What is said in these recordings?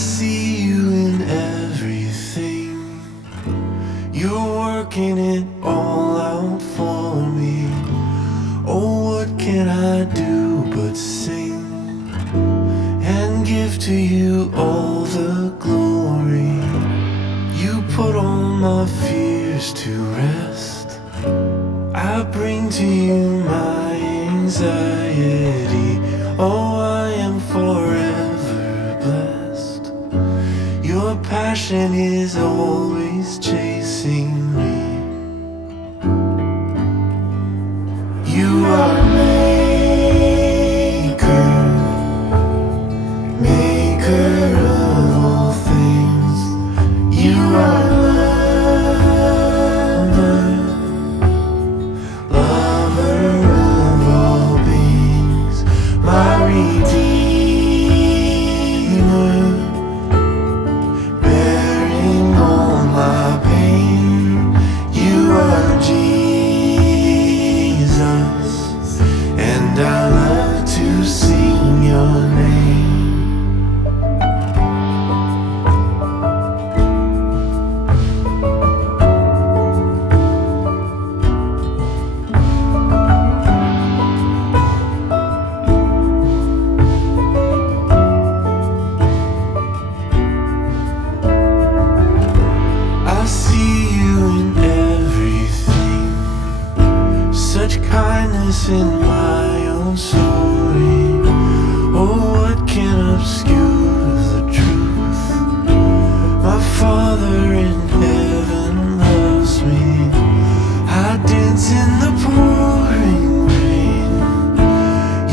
see you in everything. You're working it all out for me. Oh, what can I do but sing and give to you all the glory? You put all my fears to rest. I bring to you my anxiety. Oh, I am forever blessed. Your passion is always chasing me. You are maker of all things. You are lover of all beings, my redeemer, bearing all my pain. You are Jesus, and I love to sing your name. I see you in everything, such kindness in my own story. Oh, what can obscure the truth? My Father in heaven loves me. I dance in the pouring rain.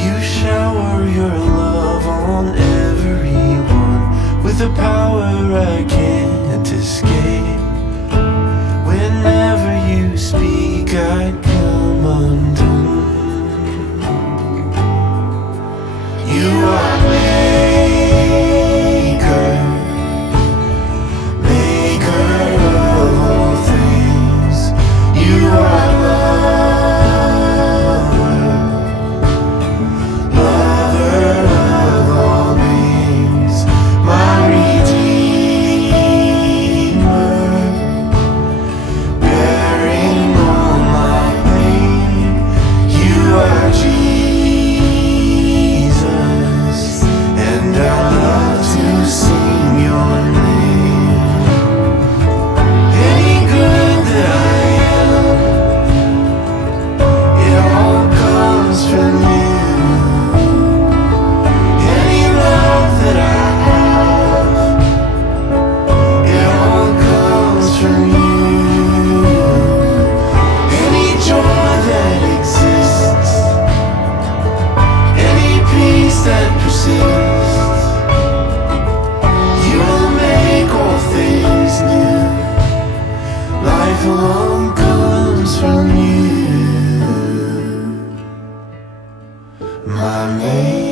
You shower your love on everyone with a power I can't escape. Whenever you speak, I come undone. You are maker of all things. You are lover of all beings, my redeemer, bearing all my pain. You are Jesus, and I love to sing your name. Any good that I am, it all comes from you. Any love that I have, it all comes from you. Any joy that exists, any peace that persists, you will make all things new. Life alone comes from you, my Maker.